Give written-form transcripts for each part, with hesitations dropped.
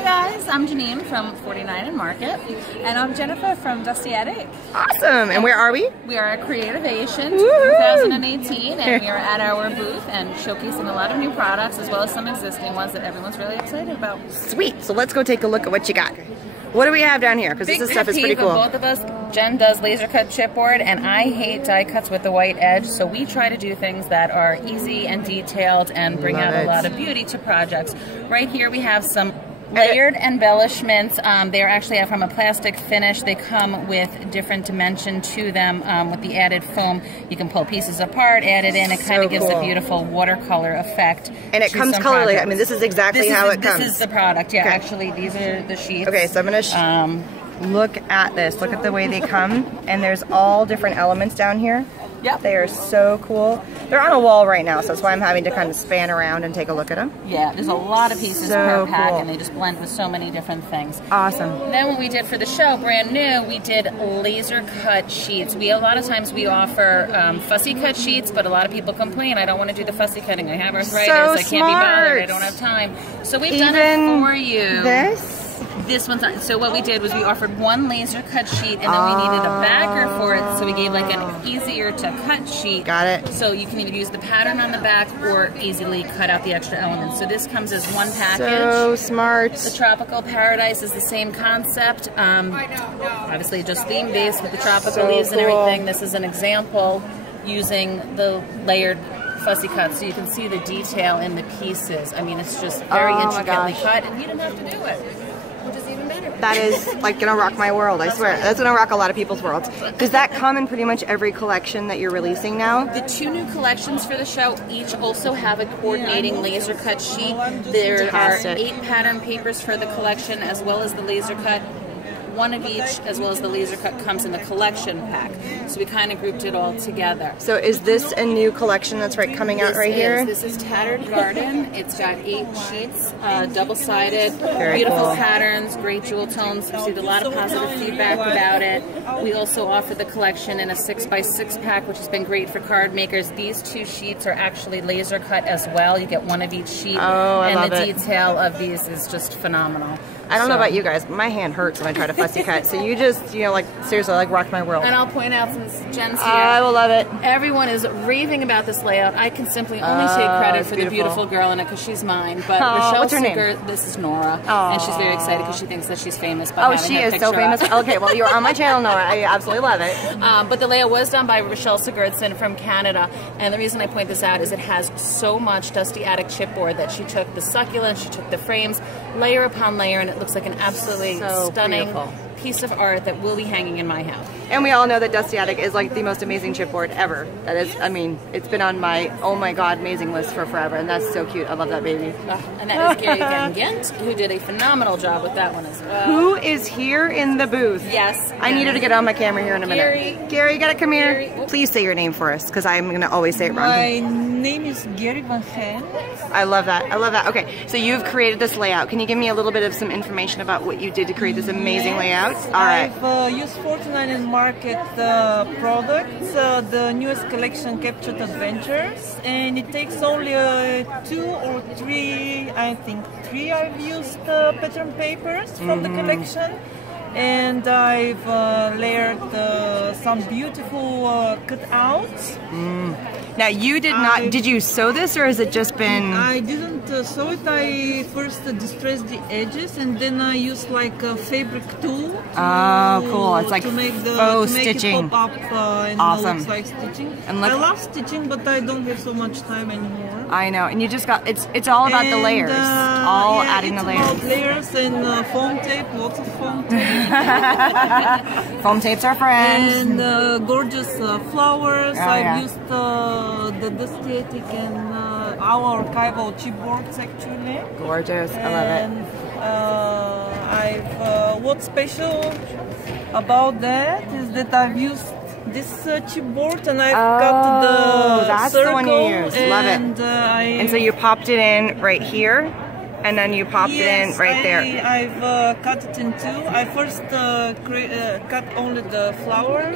Hi guys, I'm Janine from 49 and Market, and I'm Jennifer from Dusty Attic. Awesome, and where are we? We are at Creativation 2018, and we are at our booth and showcasing a lot of new products as well as some existing ones that everyone's really excited about. Sweet, so let's go take a look at what you got. What do we have down here? Because this stuff is pretty cool. Both of us, Jen does laser cut chipboard, and I hate die cuts with the white edge, so we try to do things that are easy and detailed and bring out a lot of beauty to projects. Right here we have some layered embellishments. They're actually from a plastic finish. They come with different dimension to them with the added foam. You can pull pieces apart, add it in. It kind of gives a beautiful watercolor effect. And it comes colorless. I mean, this is exactly how it comes. This is the product. Yeah, actually, these are the sheets. Okay, so I'm going to look at this. Look at the way they come. And there's all different elements down here. Yep. They are so cool. They're on a wall right now, so that's why I'm having to kind of span around and take a look at them. Yeah, there's a lot of pieces per pack, and they just blend with so many different things. Awesome. Then what we did for the show, brand new, we did laser cut sheets. A lot of times we offer fussy cut sheets, but a lot of people complain, I don't want to do the fussy cutting. I have arthritis, I can't be bothered, I don't have time. So we've done it for you. This one's not. So what we did was we offered one laser cut sheet, and then we needed a backer for it, so we gave like an easier to cut sheet. Got it. So you can either use the pattern on the back or easily cut out the extra elements. So this comes as one package. So smart. The Tropical Paradise is the same concept. Obviously just theme based with the tropical leaves and everything. This is an example using the layered fussy cut, so you can see the detail in the pieces. I mean, it's just very intricately cut, and you didn't have to do it. Which is even better. That is like gonna rock my world, I swear. That's gonna rock a lot of people's worlds. Does that come in pretty much every collection that you're releasing now? The two new collections for the show each also have a coordinating laser cut sheet. There are 8 pattern papers for the collection as well as the laser cut. One of each, as well as the laser cut, comes in the collection pack. So we kind of grouped it all together. So is this a new collection that's coming out right here? This is Tattered Garden. It's got 8 sheets, double-sided, beautiful patterns, great jewel tones. Received a lot of positive feedback about it. We also offer the collection in a 6x6 pack, which has been great for card makers. These 2 sheets are actually laser cut as well. You get one of each sheet, and the detail of these is just phenomenal. I don't know about you guys, but my hand hurts when I try to fussy cut. So you just, you know, like seriously, like rocked my world. And I'll point out, since Jen's here, I will love it. Everyone is raving about this layout. I can simply only take credit for the beautiful girl in it because she's mine. But what's her name? This is Nora, and she's very excited because she thinks that she's famous. By she is so famous. Okay, well you're on my channel, Nora. I absolutely love it. But the layout was done by Rochelle Sigurdsson from Canada, and the reason I point this out is it has so much Dusty Attic chipboard that she took the succulents, she took the frames, layer upon layer, and it looks like an absolutely stunning piece of art that will be hanging in my house. And we all know that Dusty Attic is like the most amazing chipboard ever. That is, I mean, it's been on my oh my god amazing list for forever, and that's so cute. I love that baby. And that is Gerry and Gent, who did a phenomenal job with that one as well. Who is here in the booth? Yes. I need her to get on my camera here in a minute. Gerry, you gotta come here. Please say your name for us, because I'm gonna always say it wrong. My name is Gerry Van Hen. I love that. I love that. Okay, so you've created this layout. Can you give me a little bit of some information about what you did to create this amazing layout? All right. I've used 49 and Market products, the newest collection, Captured Adventures, and it takes only 2 or 3, I think 3 I've used pattern papers from the collection. And I've layered some beautiful cutouts. Now you did not, did you sew this or has it just been? I didn't sew it. I first distressed the edges and then I used like a fabric tool to make stitching. It pop up and looks like stitching. And I love stitching, but I don't have so much time anymore. I know, and you just got, it's all about the layers, adding the layers. About layers and foam tape, lots of foam tape. Foam tape's our friend. And gorgeous flowers. I've used the Dusty Attic and our archival chipboards actually. Gorgeous, I love it. What's special about that is that I've used this chipboard and I've got the that's circle, the one you used. Love it. And so you popped it in right here. And then you popped it in right there. I've cut it in 2. I first cut only the flower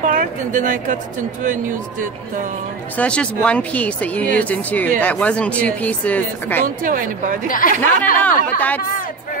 part, and then I cut it in two and used it. So that's just one piece that you used in two. Yes, that wasn't two pieces. Yes. Okay. Don't tell anybody. No, but that's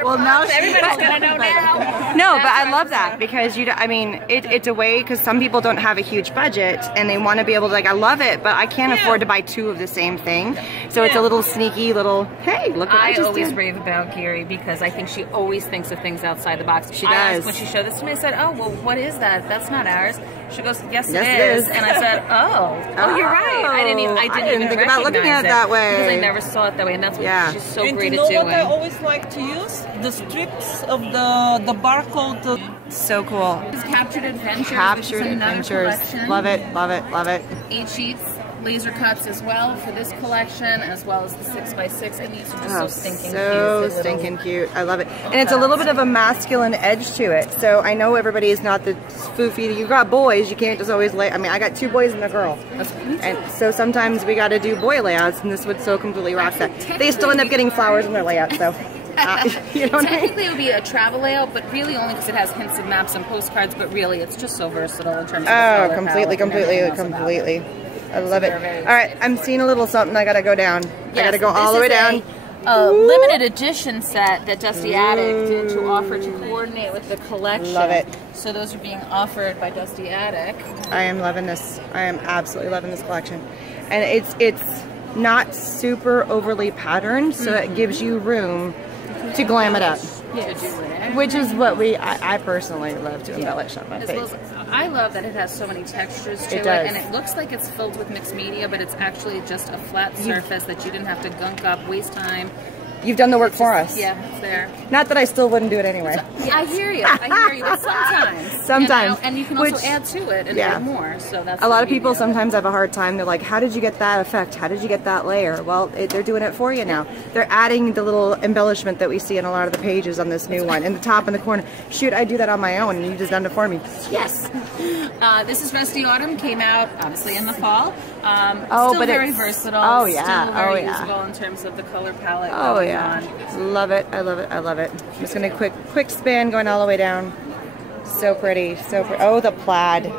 well, now Everybody's gonna know now. No, but I love that because I mean, it's a way because some people don't have a huge budget and they want to be able to I love it, but I can't afford to buy two of the same thing. So it's a little sneaky little. Hey, look what I just always did. rave about Gerry because I think she always thinks of things outside the box. She does. When she showed this to me, I said, "Oh, well, what is that? That's not ours." She goes, "Yes, Yes, it is." And I said, "Oh, you're right. I didn't even think about looking at it that way because I never saw it that way, and that's what she's so great at doing. doing. What I always like to use? The strips of the barcode. So cool. It's Captured Adventures. Captured which is another Adventures. collection. Love it, love it, love it. 8 sheets, laser cuts as well for this collection, as well as the 6x6, and these are just so stinking cute. So stinking cute. I love it. And it's a little bit of a masculine edge to it. So I know everybody is not the foofy. You got boys, you can't just always lay. I mean, I got 2 boys and a girl. And so sometimes we got to do boy layouts, and this would so completely rock that. They still end up getting flowers in their layouts, though. You know what I mean? Technically it would be a travel layout, but really only because it has hints of maps and postcards, but really it's just so versatile in terms of the color completely. I love it. All right, I'm seeing a little something. I gotta go down. I gotta go all the way down. A limited edition set that Dusty Attic did to offer to coordinate with the collection. Love it. So those are being offered by Dusty Attic. I am loving this. I am absolutely loving this collection, and it's not super overly patterned, so it gives you room to glam it up. Yes. Which is what I personally love to embellish on my face. I love that it has so many textures to it, and it looks like it's filled with mixed media, but it's actually just a flat surface that you didn't have to gunk up, waste time. You've done the work for us. Yeah, it's there. Not that I still wouldn't do it anyway. I hear you. But sometimes. Sometimes. And you can also add to it and add more. So that's a lot of people sometimes have a hard time. They're like, how did you get that effect? How did you get that layer? Well, they're doing it for you now. They're adding the little embellishment that we see in a lot of the pages on this new one. In the top and the corner. Shoot, I do that on my own and you just done it for me. Yes. This is Rusty Autumn. Came out obviously in the fall. Still very versatile. Oh yeah. Still very usable in terms of the color palette. Oh yeah. Love it. I love it. I love it. I'm just gonna quick span going all the way down. So pretty. So pretty. Oh, the plaid.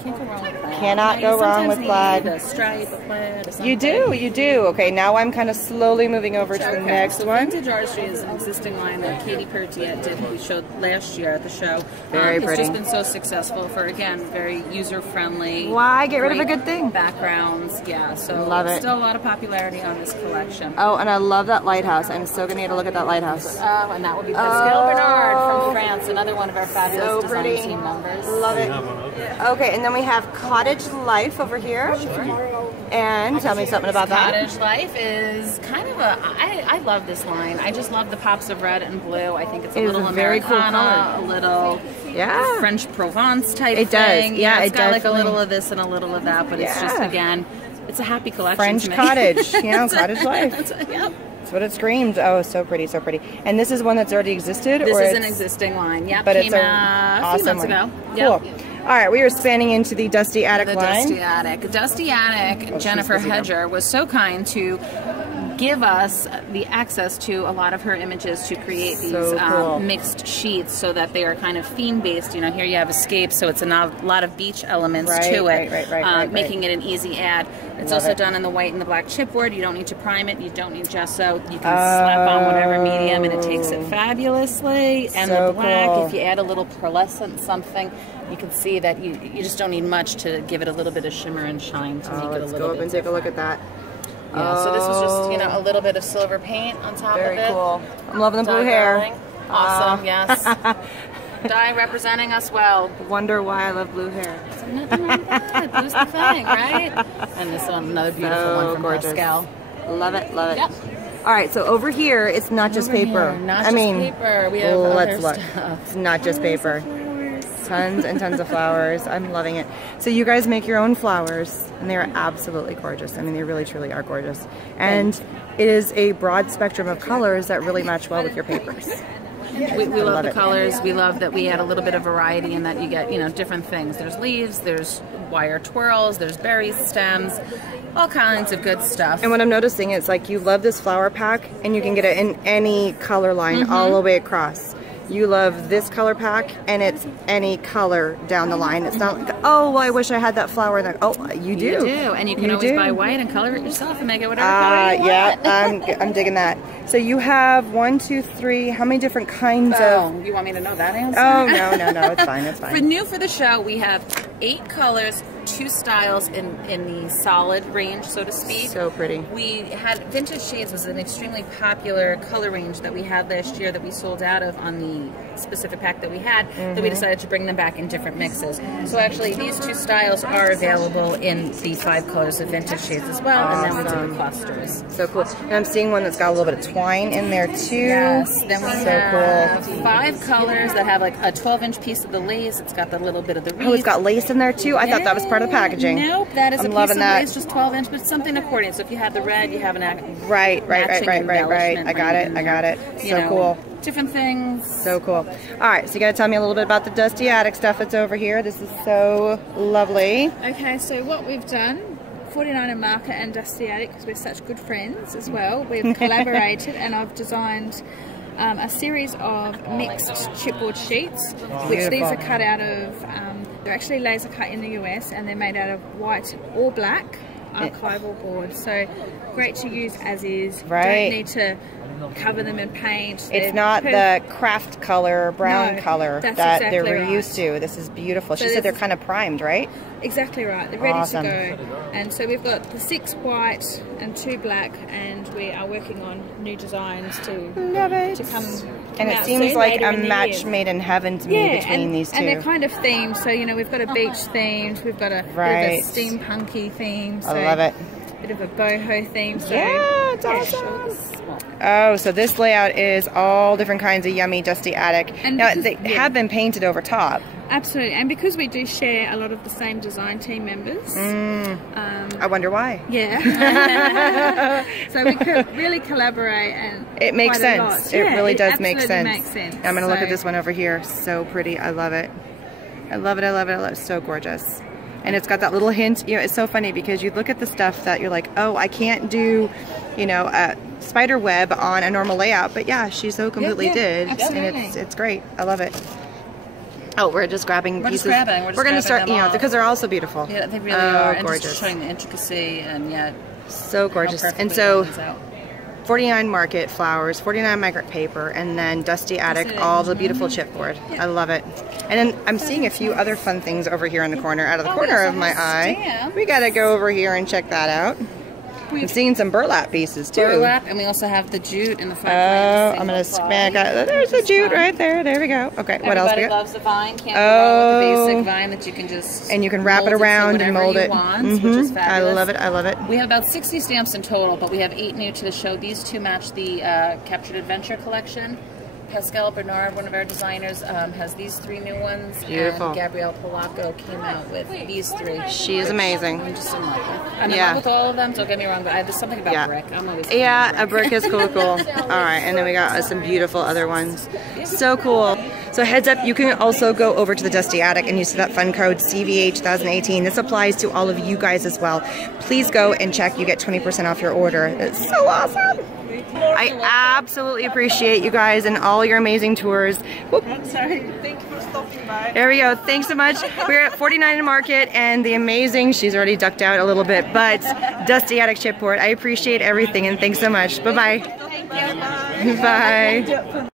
Can't go wrong with plaid. Cannot go wrong with plaid. A stripe, a plaid, or something. You do. Okay, now I'm kind of slowly moving over to the next one. Vintage Artistry is an existing line that Katie Pertiet did. We showed last year at the show. Very pretty. It's just been so successful for, again, very user-friendly. Why get rid of a good thing? Backgrounds, yeah. So love it. Still a lot of popularity on this collection. Oh, and I love that lighthouse. I'm so gonna get a look at that lighthouse. And that would be Pascal Bernard from France, another one of our fabulous design team members. Love it. Okay, and then we have Cottage Life over here. And tell me something about that. Cottage Life is kind of I love this line. I just love the pops of red and blue. I think it's a little very Americana, cool a little French Provence type thing. Yeah, it's got like a little of this and a little of that, but it's just, again, it's a happy collection. French cottage, Cottage Life. Yep. That's what it screams. Oh, so pretty, so pretty. And this is one that's already existed? This is an existing line, yep. But Came it's a few months ago. Yep. Cool. All right, we are spanning into the Dusty Attic line. Dusty Attic. Dusty Attic, Jennifer Hedger, was so kind to give us the access to a lot of her images to create these mixed sheets so that they are kind of theme-based. You know, here you have escape, so it's a lot of beach elements to it, making it an easy add. It's also done in the white and the black chipboard. You don't need to prime it. You don't need gesso. You can slap on whatever medium, and it takes it fabulously. And the black, if you add a little pearlescent something, you can see that you just don't need much to give it a little bit of shimmer and shine to make it a little bit. Let's go up and take a look at that. Yeah, so this was just, you know, a little bit of silver paint on top of it. Very cool. I'm loving the blue hair. Awesome, yes. Dye representing us well. Wonder why I love blue hair. Nothing wrong with that. Blue's the thing, right? And this one, another beautiful one from Pascal. Love it, love it. Yep. All right, so over here, it's not just paper. Not just paper. We have let's look. It's not just paper. Tons and tons of flowers. I'm loving it. So you guys make your own flowers, and they are absolutely gorgeous. I mean, they really, truly are gorgeous. And it is a broad spectrum of colors that really match well with your papers. We love the colors. We love that we add a little bit of variety in that you get, you know, different things. There's leaves, there's wire twirls, there's berry stems, all kinds of good stuff. And what I'm noticing is like you love this flower pack, and you can get it in any color line all the way across. you love this color pack, and it's any color down the line. It's not like, oh, well, I wish I had that flower there. Oh, you do. You do, and you can always buy white and color it yourself and make it whatever color you want. Yeah, I'm digging that. So you have 1, 2, 3, how many different kinds of... Oh, you want me to know that answer? Oh, no, it's fine, it's fine. New for the show, we have 8 colors, 2 styles in the solid range, so to speak. So pretty. We had Vintage Shades was an extremely popular color range that we had last year that we sold out of on the specific pack that we had, that we decided to bring them back in different mixes. So actually these 2 styles are available in the 5 colors of Vintage Shades as well, and then we do the clusters. So cool. And I'm seeing one that's got a little bit of twine in there too. Yes, then we have 5 colors that have like a 12-inch piece of the lace. It's got the little bit of the wreath. Oh, it's got lace in there too? I thought that was part of the packaging. Nope, that is I'm a piece loving of that. lace, just 12-inch, but it's something accordion. So if you have the red, you have an right. I got it. So cool. Different things. So cool. All right, so you got to tell me a little bit about the Dusty Attic stuff that's over here. This is so lovely. Okay, so what we've done, 49er Market and Dusty Attic, because we're such good friends as well, we've collaborated and I've designed a series of mixed chipboard sheets, which these are cut out of, they're actually laser cut in the US and they're made out of white or black archival board. So great to use as is. Right. Don't need to cover them in paint. It's not the craft color, brown color that exactly they're used to. This is beautiful. She said they're kind of primed, right? Exactly right. They're ready to go. And so we've got the 6 white and 2 black, and we are working on new designs to come. And it seems like a match made in heaven to me between these 2. And they're kind of themed. So, you know, we've got a beach themed, we've got a bit of a steampunky theme. So I love it. Bit of a boho theme. So yeah, it's awesome. Oh, so this layout is all different kinds of yummy Dusty Attic. And now, they have been painted over top. Absolutely, and because we do share a lot of the same design team members. I wonder why. Yeah. So we could really collaborate, and it makes sense. It really does make sense. Makes sense. I'm going to look at this one over here. So pretty. I love it. I love it. I love it. I love it. So gorgeous. And it's got that little hint. You know, it's so funny because you look at the stuff that you're like, oh, I can't do, you know, a spider web on a normal layout. But yeah, she so completely did. Absolutely. And it's great. I love it. Oh, we're just grabbing pieces. We're going to start, you know, because they're all so beautiful. Yeah, they really are. And gorgeous. just showing the intricacy and yet so gorgeous. And so 49 Market flowers, 49 Migrant paper, and then Dusty Attic, all the beautiful chipboard. I love it. And then I'm seeing a few other fun things over here in the corner, out of the corner of my eye. We got to go over here and check that out. I'm seeing some burlap pieces too. Burlap, and we also have the jute in the front. Oh, I'm gonna smack out. There's the jute right there. There we go. Okay, what else we got? Everybody loves the vine. Can't go wrong with the basic vine that you can just and you can wrap it around and mold it. Which is fabulous. I love it. I love it. We have about 60 stamps in total, but we have 8 new to the show. These 2 match the Captured Adventure collection. Pascal Bernard, one of our designers, has these 3 new ones. Beautiful. And Gabrielle Polacco came out with these 3. She is amazing. I'm just in love with. I'm in love with all of them, don't get me wrong, but there's something about brick. I'm always a brick is cool. All right, and then we got some beautiful other ones. So cool. So heads up, you can also go over to the Dusty Attic and use that fun code CVH 2018. This applies to all of you guys as well. Please go and check. You get 20% off your order. It's so awesome. I absolutely appreciate you guys and all your amazing tours. Whoop. I'm sorry. Thank you for stopping by. There we go. Thanks so much. We're at 49 Market and the amazing, she's already ducked out a little bit, but Dusty Attic chipboard. I appreciate everything and thanks so much. Bye-bye. Thank you. Bye.